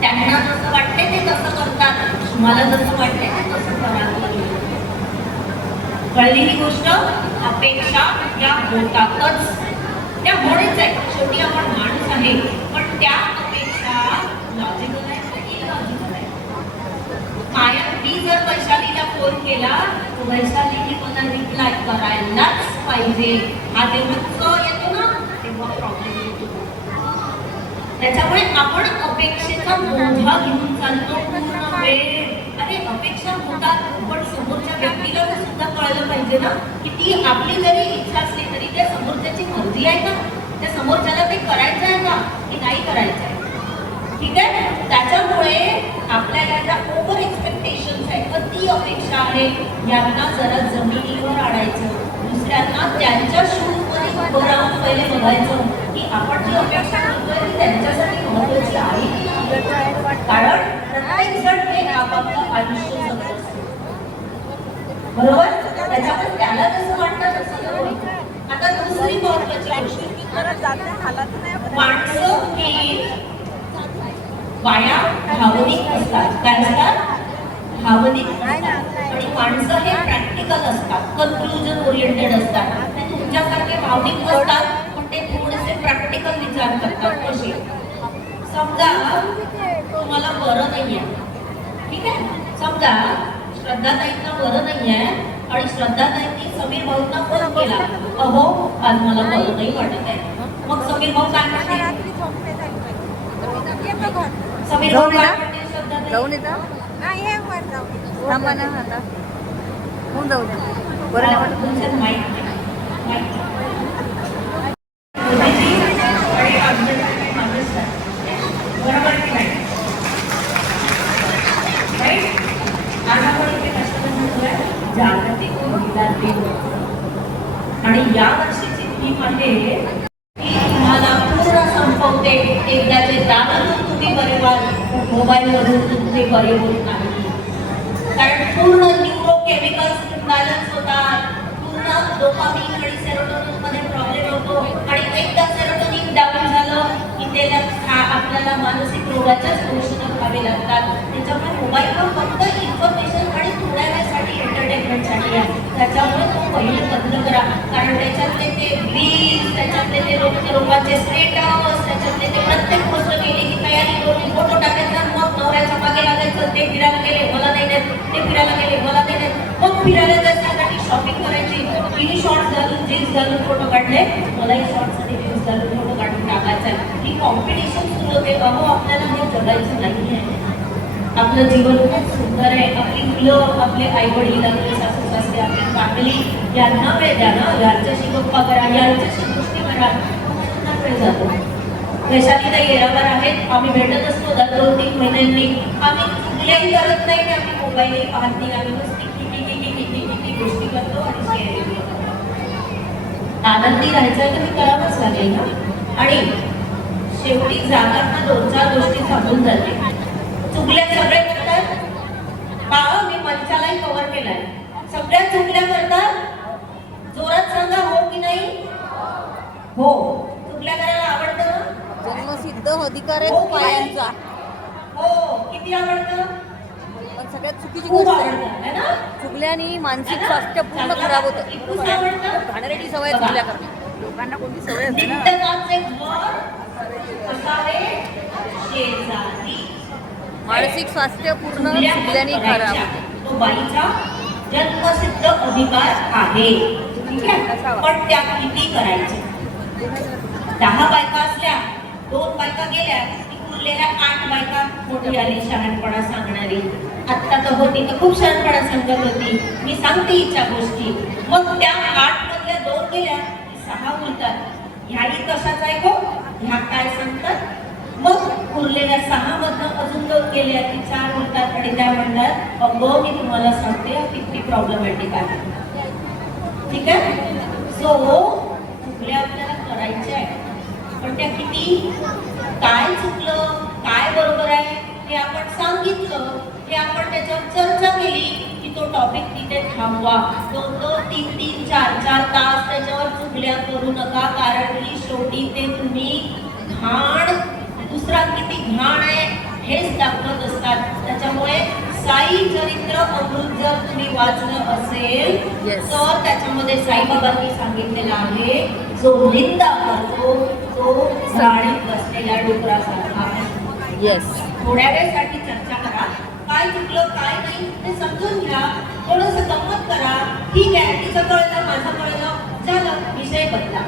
त्यांना जसं वाटते ते तसं करतात, तुम्हाला जसं वाटते ते तसं करावं लागेल. कळली ही गोष्ट? अपेक्षा या होतातच, त्या होणेच आहे. शेवटी आपण माणूस आहे, पण त्या अपेक्षा लॉजिकल आहे का इलॉजिकल आहे? मी मी जर वैशालीला फोन केला तर वैशालीने मला रिप्लाय करायलाच पाहिजे. हा जेव्हा क येतो ना तेव्हा प्रॉब्लेम येतो. त्याच्यामुळे आपण अपेक्षेचा मोठा घेऊन चालतो पूर्ण वेळ. अरे अपेक्षा होतात पण समोरच्या व्यक्तीला तर सुद्धा कळलं पाहिजे ना की ती आपली जरी इच्छा असली तरी त्या समोरच्याची मर्जी आहे का, त्या समोरच्याला ते करायचं आहे का की नाही करायचं आहे. ठीक आहे. त्याच्यामुळे आपल्या ज्या ओव्हर एक्सपेक्टेशन्स आहेत, अति अपेक्षा आहेत, यांना जरा जमिनीवर आणायचं. दुसऱ्यांना त्यांच्या शूजमध्ये उभं राहून पहिले बघायचं की आपण जी अपेक्षा करतोय ती त्यांच्यासाठी महत्वाची आहे. कारण प्रत्येक जण हे आपापलं आयुष्य जगत असतो. बरोबर. त्याच्यामुळे त्याला जसं वाटतं तसं होईल. आता दुसरी महत्वाची गोष्ट, माणसं ही बाया भावनिक असतात. काय असतात? भावनिक असतात. आणि माणसं हे प्रॅक्टिकल असतात, कन्क्लुजन ओरिएंटेड असतात. ते तुमच्यासारखे भावनिक नसतात पण ते थोडेसे प्रॅक्टिकल विचार करतात. कसे? समजा तुम्हाला बरं नाही आहे, ठीक आहे. समजा श्रद्धाताईंना बरं नाही आहे आणि श्रद्धाताईंनी समीर भाऊंना फोन केला, अहो आज मला बरं नाही वाटत आहे. मग समीर भाऊ काय म्हणते? समीर भाऊ काय म्हणते? श्रद्धाताई जाऊन येता थांबा ना आता होऊन जाऊ द्या. बरं नाही वाटत तुमच्यात माहिती बरोबर की नाही? राईट. आज आपण इथे कशाला म्हणतोय? जागतिक महिला दिन. आणि या वर्षीची थीम आहे की तुम्हाला पूर्ण संपवते. एकदाचे दादातून तुम्ही बरे व्हाल, मोबाईलवरून तुमचे बरे होत नाही. कारण पूर्ण न्यूरो केमिकल्स इम्बॅलन्स होतात, पूर्ण डोपामिन आणि सेरोटोनिन मध्ये प्रॉब्लेम होतो. आणि एकदा सेरोटोनिन डाऊन झालं की त्याला आपल्याला मानसिक रोगाच्याच औषधं खावे लागतात. त्याच्यामुळे मोबाईलवर फक्त इन्फॉर्मेशन आणि थोड्या वेळेसाठी एंटरटेनमेंटसाठी आहे. त्याच्यामुळे तो पहिले बंद करा. कारण त्याच्यातले ते रील्स, त्याच्यातले ते रोगाचे स्टेटस, त्याच्यातले ते प्रत्येक गोष्ट केली की तयारी करून फोटो टाकायचा, मग नवऱ्याच्या मागे लागायचं. ते फिरायला गेले मला नाही देत, ते फिरायला गेले मला नाही देत. मग फिरायला जाण्यासाठी शॉपिंग करायची, तिने शॉर्ट्स घालून जीन्स घालून फोटो काढले, मलाही शॉर्ट्स आणि जीन्स घालून फोटो काढून टाकायचा. ही कॉम्पिटिशन सुरू होते. अहो आपल्याला हे जगायचं नाही आहे. आपलं जीवन खूप सुंदर आहे. आपली मुलं, आपले आई वडील, आपले सासू सासरे, आपली फॅमिली यांना वेळ द्या ना. यांच्याशी गप्पा करा, यांच्याशी गोष्टी करा, सुंदर वेळ जातो. वैशालीताई येरावर आहेत, आम्ही भेटत असतो दर 2-3 महिन्यांनी. आम्ही चुकल्याही करत नाही, आम्ही मोबाईलही पाहत नाही. आम्ही नुसती गोष्टी करतो आणि शेअरिंग करतो. आनंदी राहायचं तर मी करावंच लागेल ना. आणि शेवटी जाताना 2-4 गोष्टी सांगून जाते. चुकल्या सगळे करतात. पहा मी मंचालाही कव्हर केलाय. सगळ्या चुकल्या करतात. जोरात सांगा हो की नाही? हो. चुकल्या करायला आवडतं ना? जन्मसिद्ध अधिकार आहे तो पायांचा. हो. किती आवडतं? पण सगळ्यात चुकीची खूप गोष्ट आवडतं है ना? चुकल्याने मानसिक स्वास्थ्य पूर्ण खराब होतं. घाणेरडी सवय चुकल्या करणे. लोकांना कोणती सवय असते ना. नित्यकाचे घर असावे शेजारी. मानसिक स्वास्थ्य पूर्ण चुकल्याने खराब होते. तो बाईचा जन्मसिद्ध अधिकार आहे. ठीक आहे. पण त्या किती करायच्या? 10 बायका असल्या, 2 बायका गेल्या, उरलेल्या 8 बायका मोठी आली शहाणपणा सांगणारी. आत्ता तर होती तर खूप शहाणपणा सांगत होती. मी सांगते हिच्या गोष्टी. मग त्या 8 मधल्या 2 गेल्या, 6 उरतात. ह्याही कशाच आहे गो? ह्या काय सांगतात? मग उरलेल्या 6 मधनं अजून 2 गेल्या की 4 उरतात. आणि त्या म्हणतात अगं मी तुम्हाला सांगते किती प्रॉब्लेमॅटिक आहे. ठीक आहे. सो चुकल्या आपल्याला करायच्या आहे. पण त्या किती? काय चुकलं, काय बरोबर आहे हे आपण सांगितलं, हे आपण त्याच्यावर चर्चा केली की तो टॉपिक तिथे थांबवा. 2-2, 3-3, 4-4 तास त्याच्यावर चुकल्या करू नका. कारण की शेवटी ते तुम्ही घाण, दुसरा किती घाण आहे हेच दाखवत असतात. त्याच्यामुळे साई चरित्र अमृत जर तुम्ही वाचलं असेल तर त्याच्यामध्ये साईबाबांनी सांगितलेलं आहे, जो निंदा करतो तो झाडीत बसलेल्या डुकरासारखा. येस. थोड्या वेळसाठी चर्चा करा. काय काय चुकलं काय नाही ते समजून घ्या, थोडंसं गंमत करा. ठीक आहे, तिचं कळलं माझं कळलं, झालं, विषय बदला.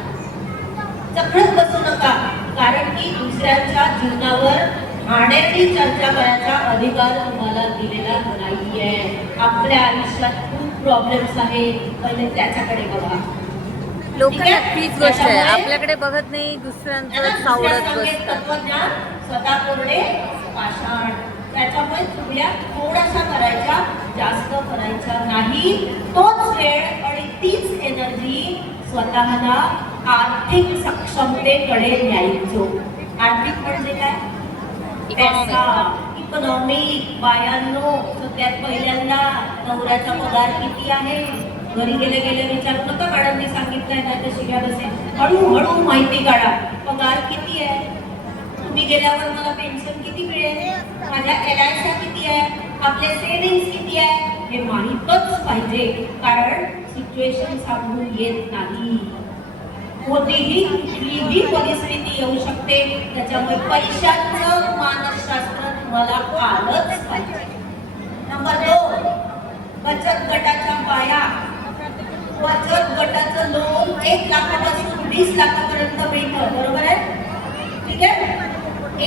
चक्रत बसू नका, कारण की दुसऱ्यांच्या जीवनावर घाणेरडी चर्चा करायचा अधिकार तुम्हाला दिलेला नाहीये. आपल्या आयुष्यात खूप प्रॉब्लेम्स आहेत, पहिले त्याच्याकडे बघा. लोकांना तीच गोष्ट आहे, आपल्याकडे बघत नाही, दुसऱ्यांचं सावडत बसतात. तत्वज्ञान स्वतः कोरडे पाषाण. त्याच्यामुळे चुकल्या थोड्याशा करायच्या, जास्त करायच्या नाही. तोच वेळ आणि तीच एनर्जी स्वतःला आर्थिक सक्षमतेकडे न्यायचो. आर्थिक म्हणजे काय? पैसा, इकॉनॉमिक. बायांनो, सगळ्यात पहिल्यांदा नवऱ्याचा पगार किती आहे? घरी गेले गेले विचारू नका, मॅडमनी सांगितलंय नाही तर शिव्या बसेल. हळूहळू माहिती काढा, पगार किती आहे, तुम्ही गेल्यावर मला पेन्शन किती मिळेल, माझ्या LIC किती आहे, आपले सेव्हिंग्स किती आहे, हे माहीतच पाहिजे. कारण सिच्युएशन सांगून येत नाही, कोणतीही कुठलीही परिस्थिती येऊ शकते. त्याच्यामुळे पैशाचं मानसशास्त्र तुम्हाला आलंच पाहिजे. नंबर 2, बचत गटाच्या बाया. बचत गटाचं लोन 1 लाखापासून 20 लाखापर्यंत मिळतं, बरोबर आहे? ठीक आहे,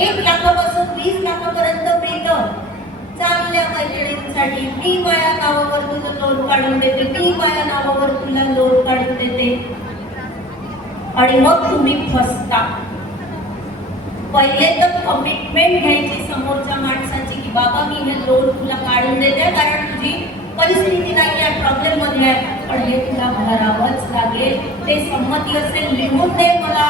1 लाखापासून 20 लाखापर्यंत मिळतं. चांगल्या मैत्रिणींसाठी मी माझ्या नावावर तुझं लोन काढून देते, मी माझ्या नावावर तुला लोन काढून देते. आणि मग तुम्ही फसता. पहिले तर कमिटमेंट घ्यायची समोरच्या माणसाची की बाबा मी हे लोन तुला काढून देते, कारण तुझी परिस्थिती नाही आहे, प्रॉब्लेम मध्ये आहे, पण हे तुला भरावंच लागेल. ते संमती असेल, लिहून दे मला,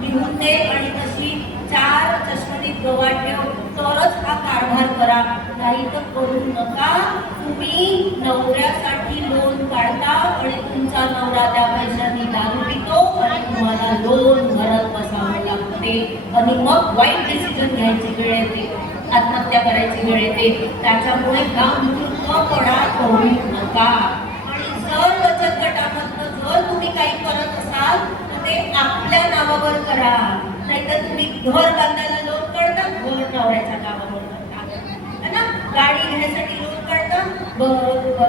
लिहून दे, आणि तशी 4 चष्मदीत गवा ठेव, तरच हा कारभार करा. नाही तर करू नका. तुम्ही नवऱ्यासाठी लोन काढता आणि तुमचा नवरा त्या पैशांनी दारू पितो आणि तुम्हाला लोन भरत बसावं लागते. आणि मग वाईट डिसिजन घ्यायची वेळ येते, आत्महत्या करायची वेळ येते. त्याच्यामुळे हा मूर्खपणा करू नका. आणि जर बचत गटामधनं जर तुम्ही काही करत असाल तर ते आपल्या नावावर करा. नाहीतर तुम्ही घर बांधायला लोन काढता, घर नवऱ्याच्या नावावर करता, है ना? गाडी घेण्यासाठी लोन काढता,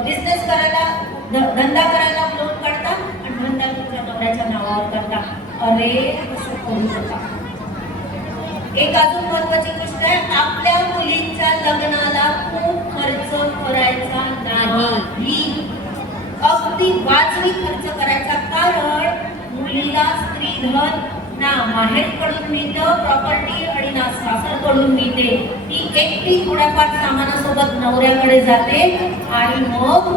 बिझनेस करायला, धंदा करायला लोन काढता आणि धंदा तुमच्या नवऱ्याच्या नावावर करता. अरे असं करू नका. एक अजून महत्वाची गोष्ट आहे, आपल्या मुलींच्या लग्नाला खूप खर्च करायचा नाही. अगदी वाजवी खर्च करायचा. कारण मुलीला स्त्रीधन ना माहेरकडून मिळतं प्रॉपर्टी आणि ना सासरकडून मिळते. ती एकटी थोड्याफार सामानासोबत नवऱ्याकडे जाते आणि मग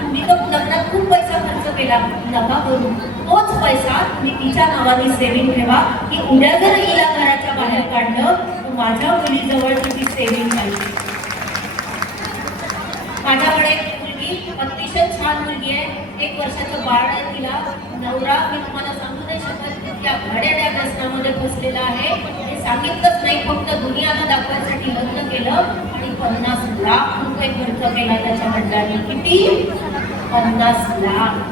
तुम्ही तर लग्नात खूप पैसा खर्च केला, नका करू. तोच पैसा तुम्ही तिच्या नावाने सेव्हिंग ठेवा की उद्या जर हिला घराच्या बाहेर काढलं तर माझ्या मुलीजवळ तिची सेव्हिंग पाहिजे. माझ्याकडे एक मुलगी, अतिशय छान मुलगी आहे, 1 वर्षाचं बाळ आहे. तिला नवरा, मी तुम्हाला सांगू नाही शकत, त्या भाड्याच्या व्यसनामध्ये फसलेला आहे. हे सांगितलंच नाही, फक्त दुनियाला दाखवायसाठी लग्न केलं आणि 50 लाख रुपये खर्च केला त्याच्या वडिलांनी. किती? 50 लाख.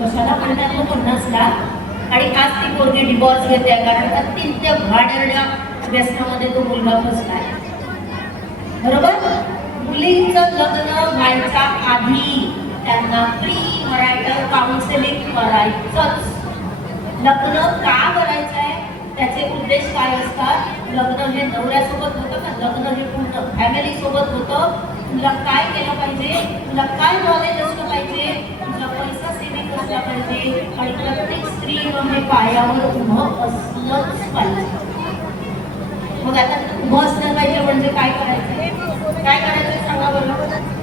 कशाला म्हणतात तो 50 लाख? आणि आज ती पोरगी डिवॉर्स घेते कारण अत्यंत भाड्याच्या व्यसनामध्ये तो मुलगा फसलाय. बरोबर? मुलींचं लग्न व्हायच्या आधी त्यांना प्री मरायटल काउन्सिलिंग करायचंच. लग्न का करायचं आहे, त्याचे उद्देश काय असतात? लग्न हे नवऱ्यासोबत होतं का? लग्न हे पूर्ण फॅमिली सोबत होतं. तुला काय केलं पाहिजे, तुला काय नॉलेज असलं पाहिजे, तुझा पैसा सेव्हिंग असला पाहिजे आणि प्रत्येक स्त्रीनं हे पायावर उभं असलंच पाहिजे. मग आता उभं असलं पाहिजे म्हणजे काय करायचं? काय करायचं सांगा बरं.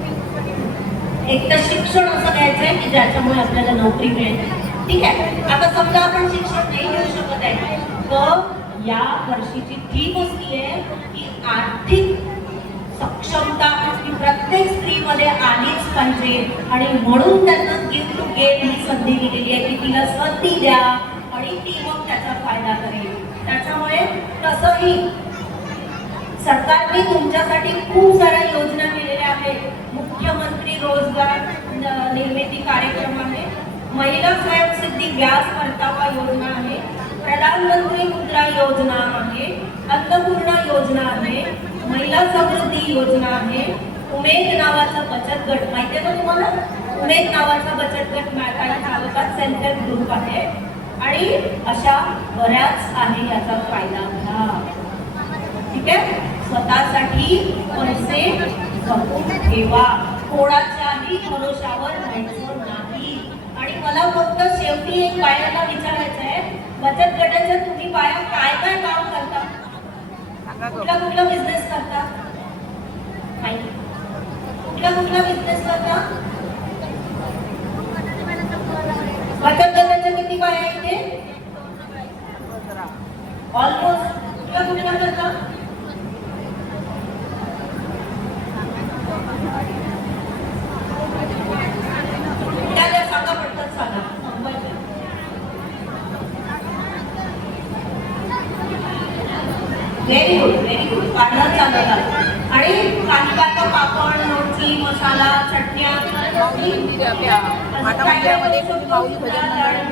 एक तर शिक्षण असं घ्यायचंय की ज्याच्यामुळे आपल्याला नोकरी मिळेल. ठीक आहे, आता समजा आपण शिक्षण नाही घेऊ शकत आहे, तर या वर्षीची थीम असती आहे की आर्थिक सक्षमता ही प्रत्येक स्त्रीमध्ये आलीच पाहिजे. आणि म्हणून त्यांना गिव्ह टू गेट ही संधी दिलेली आहे की तिला संधी द्या आणि ती मग त्याचा फायदा करेल. त्याच्यामुळे तसंही सरकारने तुमच्यासाठी खूप साऱ्या योजना केलेल्या आहेत. मुख्यमंत्री रोजगार निर्मिती कार्यक्रम आहे, महिला स्वयंसिद्धी व्याज परतावा योजना आहे, प्रधानमंत्री मुद्रा योजना आहे, अन्नपूर्णा योजना आहे, महिला समृद्धी योजना आहे, उमेद नावाचा बचत गट माहिती आहे ना तुम्हाला? उमेद नावाचा बचत गट काही चालवतात, सेल्फ हेल्प ग्रुप आहे आणि अशा बऱ्याच आहे याचा फायदा घ्या. ठीक आहे. स्वतःसाठी पैसे जपून ठेवा, कोणाच्याही भरोशावर राहायचं नाही. आणि मला फक्त शेवटी एक बायांना विचारायचं आहे, बचत गटाच्या तुम्ही बाया काय काय काम करता? कुठला बिझनेस करता? कुठला बिझनेस करता? बचत गटाच्या किती बाया इथे? ऑलमोस्ट कुठला करता? त्याला सांगा, पटकन सांगा. Very good. पार्लर चालवतात आणि काही बायका पापड, लोणची, मसाला, चटण्या, माऊली माता मंदिरामध्ये माऊली भजन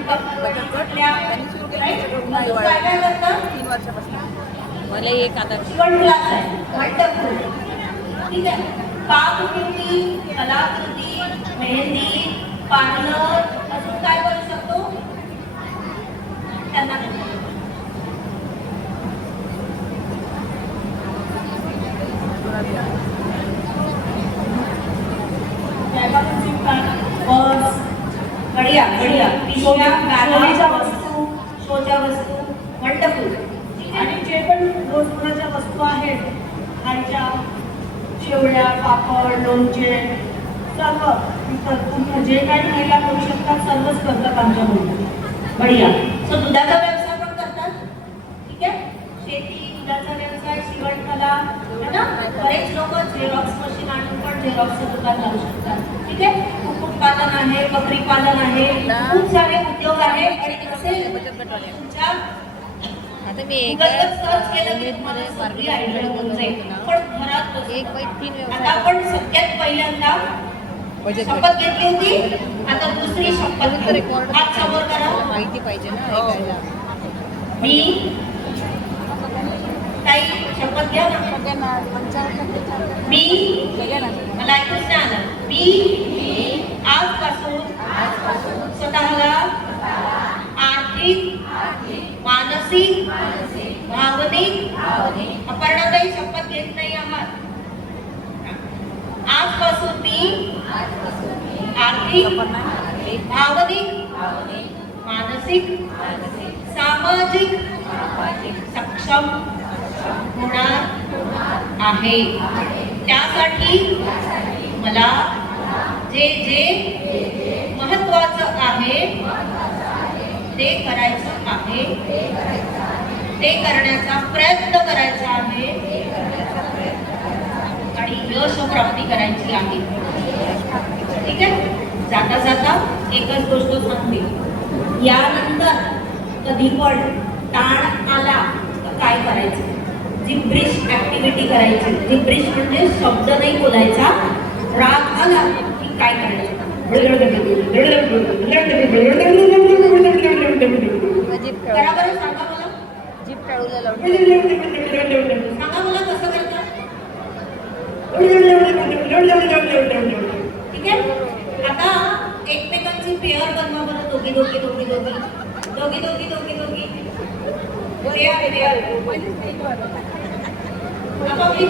बचत गट त्यांनी सुरू केलं 3 वर्षापासून. मला एक आता क्लास आहे, वंडरफुल. ठीक आहे. पाककृती, कलाकृती, मेहंदी, पार्लर, अजून काय करू शकतो त्यांना? बस, बढिया. शोच्या वस्तू, वंडरफुल. आणि जे पण रोजमर्राच्या वस्तू आहेत, खायच्या, शेवड्या, पापड, लोणचे, सर्व इतर जे काही महिला करू शकतात सर्वच करतात आमच्याकडून. बढिया. सो दुधाचा व्यवसाय पण करतात. ठीक आहे. शेती, दुधाचा व्यवसाय, शिवणकला है ना. बरेच लोक झेरॉक्स मशीन आणून पण झेरॉक्सचं दुकान लावू शकतात. ठीक आहे. कुक्कुटपालन आहे, बकरी पालन आहे, खूप सारे उद्योग आहेत. आणि असे तुमच्या आता मी गुगलवर सर्च केलं की तुम्हाला सगळी आयडिया मिळून जाईल. पण घरात बसून. एक बाई 3 आता व्यवसाय आपण सगळ्यात पहिल्यांदा बचत शपथ घेतली होती, आता दुसरी शपथ घेऊ. रेकॉर्ड हात समोर करा. माहिती पाहिजे ना ऐकायला. मी ताई शपथ घ्या ना. सगळ्यांना मी केल्या ना. मला ऐकूच नाही आलं. मी आजपासून स्वतःला आर्थिक, मानसिक, भावनिक, अपर्णाताई शपथ घेत नाही आहात. आजपासून मी आर्थिक, भावनिक, मानसिक, सामाजिक सक्षम होणार आहे. त्यासाठी मला जे जे महत्त्वाचं आहे ते करायचं आहे, ते करण्याचा प्रयत्न करायचा आहे आणि यश प्राप्ती करायची आहे. ठीक आहे. जाता जाता एकच गोष्ट सांगते, यानंतर कधी पण ताण आला तर काय करायचं? जिब्रिश ऍक्टिव्हिटी करायची. जिब्रिश म्हणजे शब्द नाही बोलायचा. राग आला की काय करायचं? करा बरं, सांगा मला. जीप टाळूला लावून सांगा मला कसं करतात. ठीक आहे. आता एकमेकांची पेअर बनवा बरं. दोघी पेअर. आपली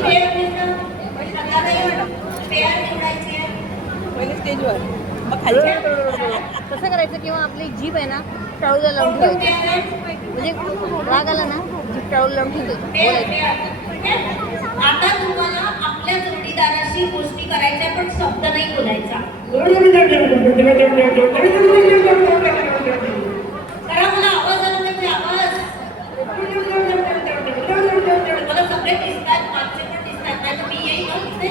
पेअर निवडायची आहे. पहिले स्टेजवर कसं करायचं? किंवा आपली जीभ आहे ना टाळूला लावून ठेवायची. म्हणजे राग आला ना जीभ टाळूला लावून ठेवते. आता तुम्हाला आपल्या जोडीदाराशी गोष्टी करायच्या पण शब्द नाही बोलायचा. करा. मला आवाज आला पाहिजे. आवाज मला सगळे दिसतात, मागचे पण दिसतात. नाही तर मी येईल का तिथे?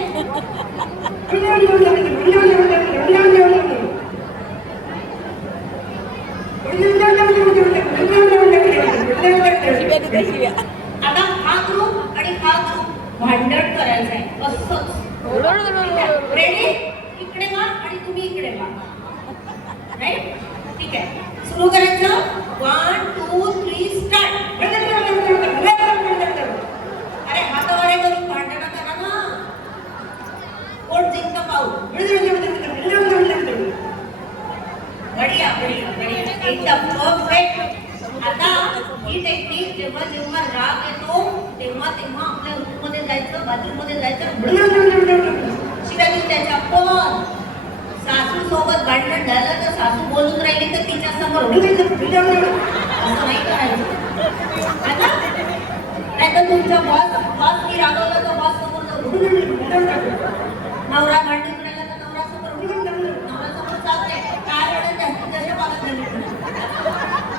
आता हा ग्रुप आणि हा ग्रुप भांडण करायचं आहे. असंच. रेडी? इकडे वा आणि तुम्ही इकडे वा. राईट? ठीक आहे. सुरू करायचं. 1 2 3 स्टार्ट. ही टेक्निक जेव्हा जेव्हा राग येतो तेव्हा तेव्हा आपल्या रूममध्ये जायचं, बाथरूममध्ये जायचं, शिवाय त्याच्या पण सासू सोबत भांडण झालं तर सासू बोलून राहिली तर तिच्या समोर असं नाही करायचं. आता नाही तर तुमचा बॉस रागवला तर बॉस समोर नवरा भांडून राहिला तर नवरा समोर नवरा समोर चालते काय रडत जास्तीत जास्त पालक झाली.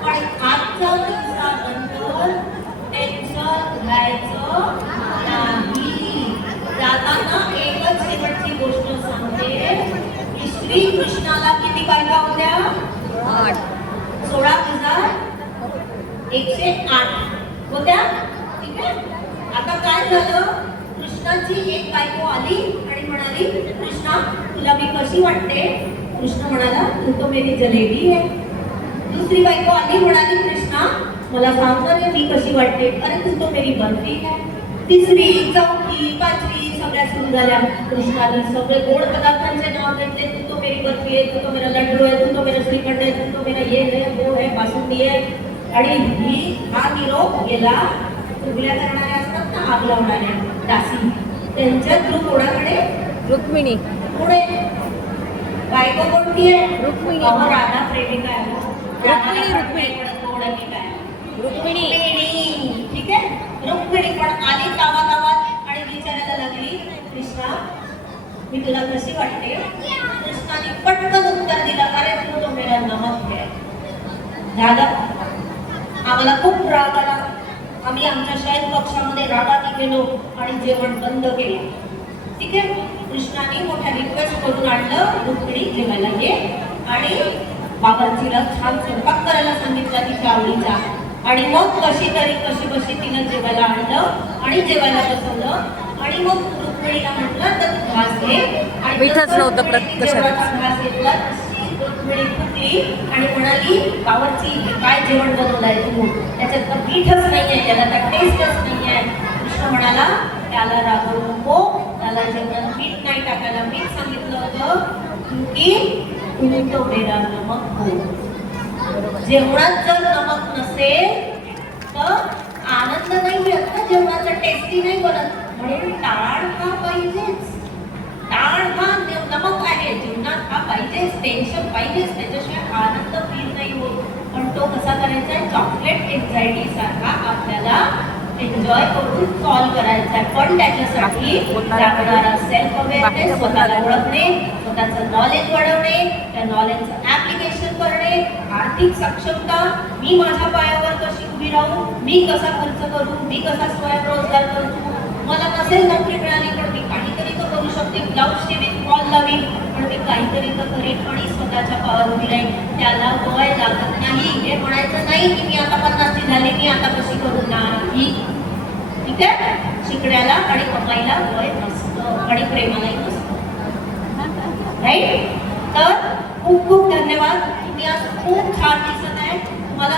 पण आजचा दिवसा नंतर टेन्शन घ्यायचं नाही. जाताना एकच शेवटची गोष्ट सांगते की श्री कृष्णाला किती बायका होत्या? 16,108 होत्या. ठीक आहे. आता काय झालं? कृष्णाची एक बायको आली आणि म्हणाली, कृष्णा तुला मी कशी वाटते? कृष्ण म्हणाला, तू तो मेरी जलेबी आहे. दुसरी बायको आली म्हणाली, कृष्णा मला सांग ना रे मी कशी वाटते? अरे तू तो मेरी बर्फी आहे. तिसरी, चौथी, पाचवी सगळ्या सुरू झाल्या. कृष्णाने सगळे गोड पदार्थांचे नाव घेतले. तू तो मेरी बर्फी आहे, तू तो मेरा लड्डू आहे, तू तो मेरा श्रीखंड आहे, तू तो मेरा ये आहे, वो आहे, बासुंदी आहे. आणि हा निरोप गेला चुगल्या करणाऱ्या असतात ना, आग लावणाऱ्या दासी, त्यांच्या थ्रू कोणाकडे? रुक्मिणी. पुढे बायको कोणती आहे? रुक्मिणी. राधा प्रेमिका आहे. रुक्मिणी. ठीक आहे. रुक्मिणी पण आली गावागावात आणि विचारायला लागली, कृष्णा मी तुला कशी वाटते? कृष्णाने पटकन उत्तर दिलं, अरे तू तो मेरा नमक है. झालं. आम्हाला खूप राग आला. आम्ही आमच्या शयन कक्षामध्ये रागाने गेलो आणि जेवण बंद केलं. ठीक आहे. कृष्णाने मोठ्या रिक्वेस्ट करून आणलं, रुक्मिणी जेवायला ये. आणि बाबाजीला छान स्वयंपाक करायला सांगितला तिच्या आवडीचा. आणि मग कशी तिनं जेवायला आणलं आणि जेवायला बसवलं. आणि मग रुक्मिणीला म्हटलं तर घास घे. आणि मीठच नव्हतं कशात. घास घेतला तशी रुक्मिणी फुटली आणि म्हणाली, बाबाजी काय जेवण बनवलंय तू? त्याच्यात तर मीठच नाहीये, त्याला तर टेस्टच नाहीये. कृष्ण म्हणाला, त्याला रागवू नको, त्याला जेवणात मीठ नाही टाकायला. मीठ सांगितलं होतं की तुम्ही तो मेरा नमक हो. जेवणात जर नमक नसेल तर आनंद नाही मिळत ना, जेवणाचा टेस्टी नाही बनत. म्हणून टाळ हा पाहिजेच. टाळ हा नमक आहे, जीवनात हा पाहिजेच. टेन्शन पाहिजेच, त्याच्याशिवाय आनंद फील नाही होत. पण तो कसा करायचा आहे? चॉकलेट एन्झायटी सारखा आपल्याला एन्जॉय करून सॉल्व्ह करायचा आहे. पण त्याच्यासाठी लागणारा सेल्फ अवेअरनेस, स्वतःला ओळखणे, स्वतःचं नॉलेज वाढवणे, त्या नॉलेजचं ऍप्लिकेशन करणे, आर्थिक सक्षमता, मी माझ्या पायावर कशी उभी राहू, मी कसा खर्च करू, मी कसा स्वयंरोजगार करू. मला नसेल नोकरी मिळाली पण मी काहीतरी तर करू शकते. ब्लाऊज शिवीन, फॉल लावीन, पण मी काहीतरी तर करेन आणि स्वतःच्या पायावर उभी राहीन. त्याला वय लागत नाही. हे म्हणायचं नाही की मी आता 50ची झाली, मी आता कशी करू. नाही. ठीक आहे. शिकण्याला आणि कमाईला वय नसतं आणि प्रेमालाही नसतं. राईट. तर खूप खूप धन्यवाद. तुम्ही आज खूप छान दिसत आहे. तुम्हाला